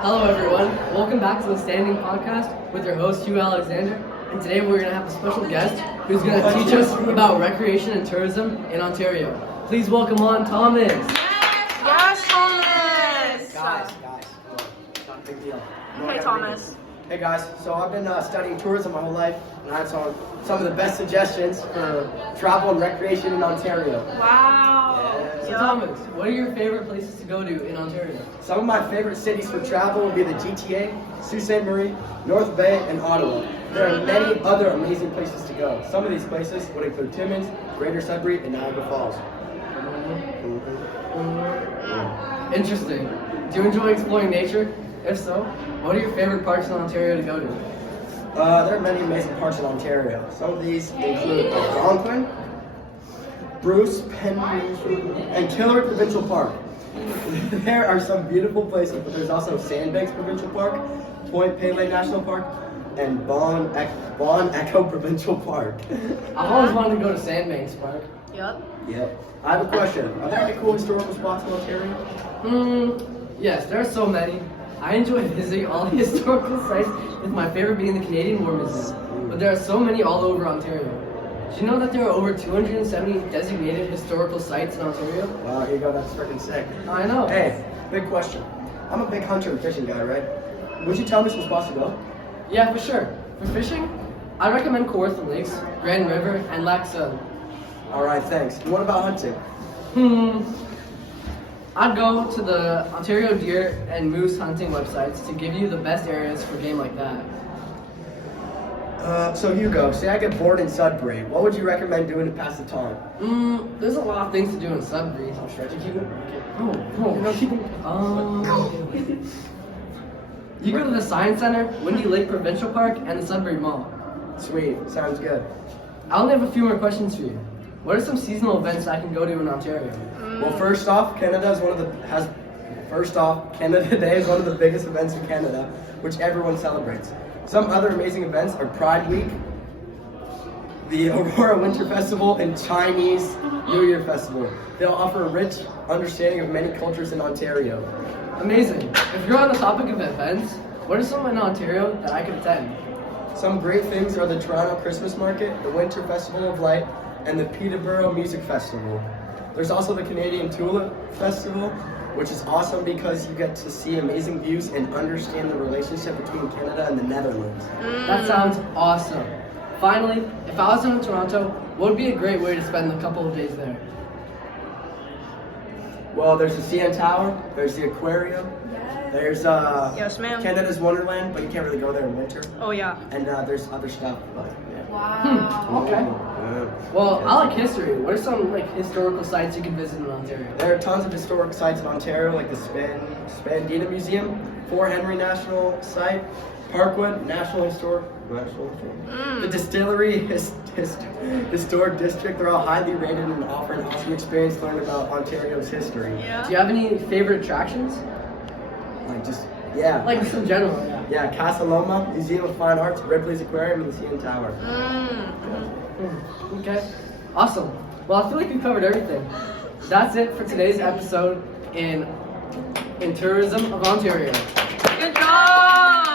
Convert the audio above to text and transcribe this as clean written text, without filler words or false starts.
Hello everyone, welcome back to the Standing Podcast with your host Hugh Alexander, and today we're going to have a special guest who's going to teach us about recreation and tourism in Ontario. Please welcome on Thomas. Yes, Thomas! Guys, not a big deal. Hey, Thomas. Hey guys, so I've been studying tourism my whole life, and I have some of the best suggestions for travel and recreation in Ontario. Wow. So Thomas, what are your favorite places to go to in Ontario? Some of my favorite cities for travel would be the GTA, Sault Ste. Marie, North Bay, and Ottawa. There are many other amazing places to go. Some of these places would include Timmins, Greater Sudbury, and Niagara Falls. Interesting. Do you enjoy exploring nature? If so, what are your favorite parks in Ontario to go to? There are many amazing parks in Ontario. Some of these include Algonquin, Bruce, Penrith, and Killary Provincial Park. There are some beautiful places, but there's also Sandbanks Provincial Park, Point Pelee National Park, and Bon Echo Provincial Park. I've always wanted to go to Sandbanks Park. Yep. Yep. I have a question. Are there any cool historical spots in Ontario? Yes, there are so many. I enjoy visiting all the historical sites, with my favorite being the Canadian War Museum. But there are so many all over Ontario. Do you know that there are over 270 designated historical sites in Ontario? Wow, here you go. That's freaking sick. I know. Hey, big question. I'm a big hunter and fishing guy, right? Would you tell me some spots to go? Yeah, for sure. For fishing, I recommend Kawartha Lakes, Grand River, and Lac Seul. Alright, thanks. And what about hunting? I'd go to the Ontario deer and moose hunting websites to give you the best areas for game like that. So Hugo, say I get bored in Sudbury. What would you recommend doing to pass the time? There's a lot of things to do in Sudbury. You go to the Science Center, Windy Lake Provincial Park, and the Sudbury Mall. Sweet, sounds good. I only have a few more questions for you. What are some seasonal events I can go to in Ontario? Well, first off, Canada Day is one of the biggest events in Canada, which everyone celebrates. Some other amazing events are Pride Week, the Aurora Winter Festival, and Chinese New Year Festival. They'll offer a rich understanding of many cultures in Ontario. Amazing. If you're on the topic of events, what are some in Ontario that I could attend? Some great things are the Toronto Christmas Market, the Winter Festival of Light, and the Peterborough Music Festival. There's also the Canadian Tulip Festival, which is awesome because you get to see amazing views and understand the relationship between Canada and the Netherlands. That sounds awesome. Finally, if I was in Toronto, what would be a great way to spend a couple of days there? Well, there's the CN Tower, there's the aquarium, there's Yes, ma'am. Canada's Wonderland, but you can't really go there in winter. Oh, yeah. And there's other stuff, but yeah. Okay. Well, I like history. What are some historical sites you can visit in Ontario? There are tons of historic sites in Ontario, like the Spandina Museum, Fort Henry National Site, Parkwood National Historic, the Distillery Historic District. They're all highly rated and offer an awesome experience learning about Ontario's history. Do you have any favorite attractions? Like just in general, yeah. Yeah, Casa Loma, Museum of Fine Arts, Ripley's Aquarium, and the CN Tower. Okay. Awesome. Well, I feel like we covered everything. That's it for today's episode in tourism of Ontario. Good job!